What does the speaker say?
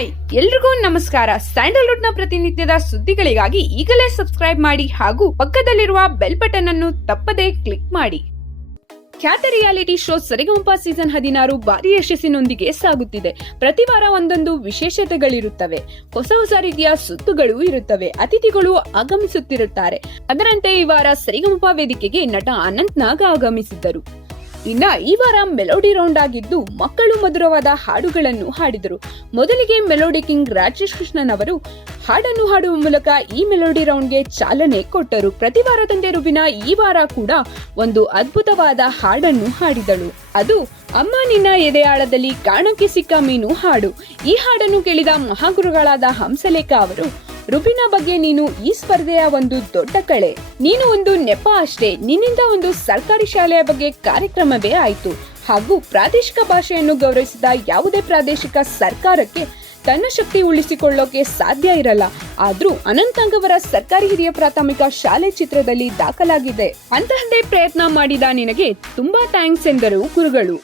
Hi ಎಲ್ರಿಗೂ ನಮಸ್ಕಾರ. Sandalwood ನ ಪ್ರತಿನಿತ್ಯದ ಸುದ್ದಿಗಳಿಗಾಗಿ ಈಗಲೇ ಸಬ್ಸ್ಕ್ರೈಬ್ ಮಾಡಿ ಹಾಗೂ ಪಕ್ಕದಲ್ಲಿರುವ ಬೆಲ್ ಬಟನ್ ಅನ್ನು ತಪ್ಪದೇ ಕ್ಲಿಕ್ ಮಾಡಿ. ಖ್ಯಾತ ರಿಯಾಲಿಟಿ ಶೋ ಸರಿಗಮಪ ಸೀಸನ್ 16 ಭಾರಿ ಯಶಸ್ಸಿನೊಂದಿಗೆ ಸಾಗುತ್ತಿದೆ. ಪ್ರತಿ ವಾರ ಒಂದೊಂದು ವಿಶೇಷತೆಗಳಿರುತ್ತವೆ, ಹೊಸ ರೀತಿಯ ಸುದ್ದಿಗಳು ಇರುತ್ತವೆ, ಅತಿಥಿಗಳು ಆಗಮಿಸುತ್ತಿರುತ್ತಾರೆ. ಅದರಂತೆ ಈ ವಾರ ಸರಿಗಮಪ ವೇದಿಕೆಗೆ ನಟ ಅನಂತ್ ನಾಗ್ ಆಗಮಿಸಿದ್ದರು. ಈ ವಾರ ಮೆಲೋಡಿ ರೌಂಡ್ ಆಗಿದ್ದು ಮಕ್ಕಳು ಮಧುರವಾದ ಹಾಡುಗಳನ್ನು ಹಾಡಿದರು. ಮೊದಲಿಗೆ ಮೆಲೋಡಿ ಕಿಂಗ್ ರಾಜೇಶ್ ಕೃಷ್ಣನ್ ಅವರು ಹಾಡನ್ನು ಹಾಡುವ ಮೂಲಕ ಈ ಮೆಲೋಡಿ ರೌಂಡ್ಗೆ ಚಾಲನೆ ಕೊಟ್ಟರು. ಪ್ರತಿ ವಾರದಂತೆ ರುಬಿನಾ ಈ ವಾರ ಕೂಡ ಒಂದು ಅದ್ಭುತವಾದ ಹಾಡನ್ನು ಹಾಡಿದಳು. ಅದು ಅಮ್ಮ ನಿನ್ನ ಎದೆಯಾಳದಲ್ಲಿ ಕಾಣಕ್ಕೆ ಸಿಕ್ಕ ಮೀನು ಹಾಡು. ಈ ಹಾಡನ್ನು ಕೇಳಿದ ಮಹಾಗುರುಗಳಾದ ಹಂಸಲೇಖ ಅವರು, ರುಬಿನಾ ಬಗ್ಗೆ ನೀನು ಈ ಸ್ಪರ್ಧೆಯ ಒಂದು ದೊಡ್ಡ ಕಳೆ, ನೀನು ಒಂದು ನೆಪ ಅಷ್ಟೇ, ನಿನ್ನಿಂದ ಒಂದು ಸರ್ಕಾರಿ ಶಾಲೆಯ ಬಗ್ಗೆ ಕಾರ್ಯಕ್ರಮವೇ ಆಯಿತು. ಹಾಗೂ ಪ್ರಾದೇಶಿಕ ಭಾಷೆಯನ್ನು ಗೌರವಿಸಿದ ಯಾವುದೇ ಪ್ರಾದೇಶಿಕ ಸರ್ಕಾರಕ್ಕೆ ತನ್ನ ಶಕ್ತಿ ಉಳಿಸಿಕೊಳ್ಳೋಕೆ ಸಾಧ್ಯ ಇರಲ್ಲ. ಆದ್ರೂ ಅನಂತ್ ನಾಗ್ ಅವರ ಸರ್ಕಾರಿ ಹಿರಿಯ ಪ್ರಾಥಮಿಕ ಶಾಲೆ ಚಿತ್ರದಲ್ಲಿ ದಾಖಲಾಗಿದೆ. ಅಂತಹದ್ದೇ ಪ್ರಯತ್ನ ಮಾಡಿದ ನಿನಗೆ ತುಂಬಾ ಥ್ಯಾಂಕ್ಸ್ ಎಂದರು ಗುರುಗಳು.